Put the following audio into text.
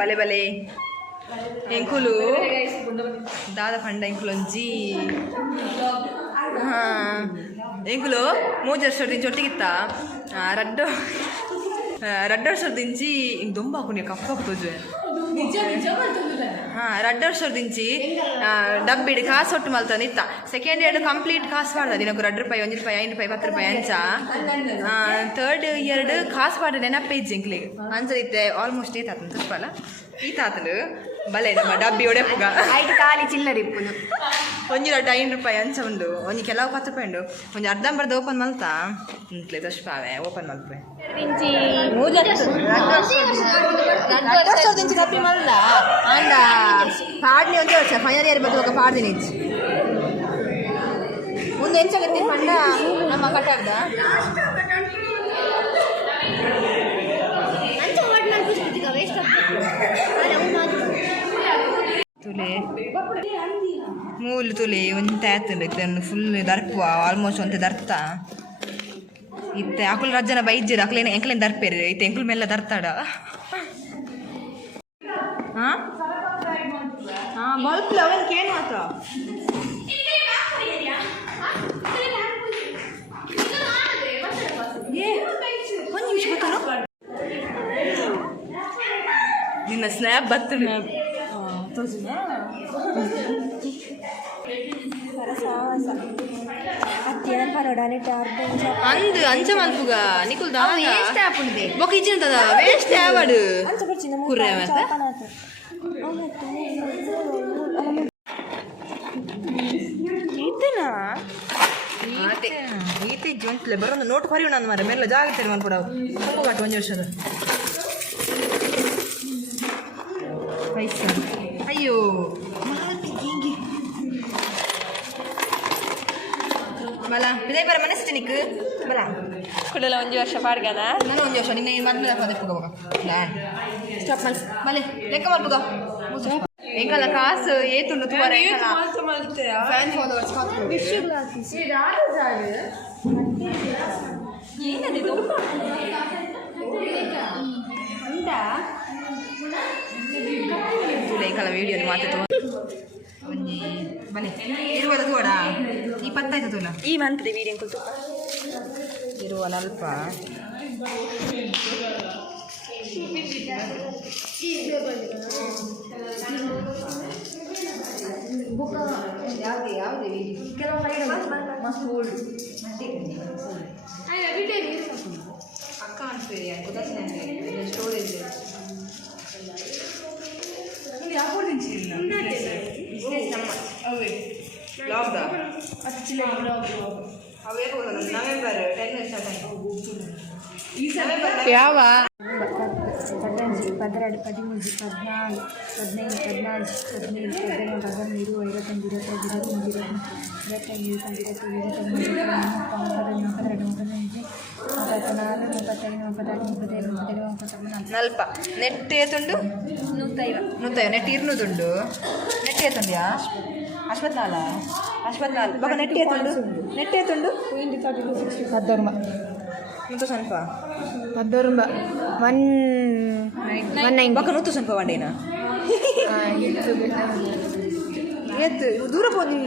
ಬಲೆ ಬಲೆ ಎಂಕುಲು ದಾದ ಪಂಡ ಎಂಕುಲೊಂಜಿ ಎಂಕುಲು 3 ವರ್ಷದಿಂಚಿ ಒಟ್ಟಿಗಿತ್ತ ರಡ್ಡ ವರ್ಷದಿಂಚಿ ಹಿಂಗೆ ದೊಂಬ ಹಾಕೊಂಡು ಕಪ್ಪ ಪೂಜೆ ರಡ್ಡ ವರ್ಷದಿಂಚಿ ಡಬ್ಬಿಡ್ ಕಾಸು ಒಟ್ಟು ಮಲ್ತಾನೆ ಇತ್ತ ಸೆಕೆಂಡ್ ಇಯರ್ ಕಂಪ್ಲೀಟ್ ಕಾಸು ಮಾಡ್ದ ದಿನಕ್ಕೆ ₹2 ₹1 ₹5 ₹10 ಅಂಚ ಥರ್ಡ್ ಇಯರ್ಡ್ ಕಾಸು ಪಾಡ ನೆನಪೇ ಇಜ್ಜಿ ಎಂಕ್ಲಿಗೆ ಅಂಚದಿತ್ತೆ ಆಲ್ಮೋಸ್ಟ್ ಏತಾತನ ತುಪ್ಪಲ್ಲ ಈತಾತಲು ಬಲೆ ನಮ್ಮ ಡಬ್ಬಿ ಒಡೆಪುಗ ಐದು ಖಾಲಿ ಚಿಲ್ಲರ್ ಇಪ್ಪುನು ಒಂಜಿ ₹5 ಅಂಚ ಉಂಡು ಒಂಜಿ ಕೆಲವು ₹10 ಉಂಡು ಒಂಜಿ ಅರ್ಧಂಬರ್ಧ ಓಪನ್ ಮಲ್ತಾ ಇಂಟ್ಲೆ ದಶ್ಪಾವೆ ಓಪನ್ ಮಲ್ಪೆ ವರ್ಷದಿಂಚಿ ಕಪ್ಪಿ ಮಲ್ಲ ಅಂಡ ಪಾಡ್ನಿ ಒಂದೇ ವರ್ಷ ಫೈನಲ್ ಇಯರ್ ಬದ್ದು ಪಾಡ್ದಿನಿ ಇಜ್ಜಿ ಮುಂದೆ ಎಂಚಾಗತ್ತೆ ಪಂಡ ನಮ್ಮ ಕಟ್ಟಾಡ್ದ ತುಲೆ ಮೂಲು ತುಲೆ ಒಂತೆ ಆಯ್ತುಂಡು ಇತ್ತೆ ಫುಲ್ ದರ್ಪುವ ಆಲ್ಮೋಸ್ಟ್ ಒಂತೆ ದರ್ತ ಇತ್ತೆ ಅಕುಲ್ ರಜ್ಜನ ಬೈಜ್ಜಿರ ಅಕ್ಲೇನ ಎಂಕ್ಲೇನು ದರ್ಪೇರಿ ಇತ್ತೆ ಎಂಕುಲ್ ಮೇಲೆ ದರ್ತಾಡ ಹಾಂ ಬಲ್ಪ್ಲ ಅವನ್ ಕೇನು ಮಾತ್ರ ಒಂದು ನಿಮಿಷ ಗೊತ್ತಾನು ನಿನ್ನ ಸ್ನ್ಯಾಪ್ ಬರ್ತದೆ ಅಂದು ಅಂಚ ಮಲ್ಪುಗ ನಿಕುಲ್ ಬೊಕ ಇಜ್ಜಿನದ ವೇಸ್ಟ್ ಯಾವಡು ಕುರ್ರೆ ಮತ್ತೆ ಈತನಾ ಈತೆ ಜೊಂಟ್ಲೆ ಬರೋದು ನೋಟ್ ಪರಿವು ನಾನು ಮಾರ ಮೇಲೆ ಜಾಗ್ತಾರೆ ಮಲ್ಪಡ ಸ್ವಲ್ಪ ಕಾಟು 1 ವರ್ಷದ ಪೈಸಾ ಅಯ್ಯೋ ಬಲ ಇದೇ ಬರ ಮನಸ್ಸು ನಿಕ್ಕು ಬಲ ಕುಡಲ 1 ವರ್ಷ ಪಾಡ್ಗದ ನಾನು 1 ವರ್ಷ ನಿನ್ನೆ ಮದ್ವೆ ಪದಕ್ಕೆ ಸ್ಟಾಪ್ ಮಲ್ ಮಲೆ ಲೆಕ್ಕ ಮಲ್ಪುಗ ಎಂಕಲ ಕಾಸು ಏತುಂಡು ತುವರ ಫ್ಯಾನ್ ಫಾಲೋವರ್ಸ್ ಏನದು ಎಂಕಲ ವಿಡಿಯೋ ಮಾತಾಡ್ತು ಒಂಜಿ ಬಲೆ ಇರುವದ ತೋಡ ಈ 10 ಆಯ್ತು ತುಲ ಈ ಮಂತ್ರಿ ವಿಡಿಯೋ ಕೊಲ್ತು ಇರುವ ಅಲ್ಪ ಯಾವುದೇ ಯಾವುದೇ ಕೆಲವು ಮಸ್ತ್ ಓಲ್ಡ್ ಅಕ್ಕ ಅನ್ಸ್ಬೇಡಿ ಸ್ಟೋರೇಜ್ ಯಾವ 12, 13, 14, 15, 16, 17, 18, 19, 20, 21, 22, ನಲ್ಪ ನೆಟ್ ಏತುಂಡು 150 ನೆಟ್ 200 ನೆಟ್ ಏತುಂಡ್ಯಾ ಅಶ್ವತ್ನಾಲ್ ಬೊಕ ನೆಟ್ ಏತುಂಡು 14 ನೂತ ಸ್ವಲ್ಪ 14 190 ಬೊಕ ನೂತ ಸ್ವಲ್ಪ ವಾಂಡೇನಾ ಏತ್ ದೂರ ಪೋದಿ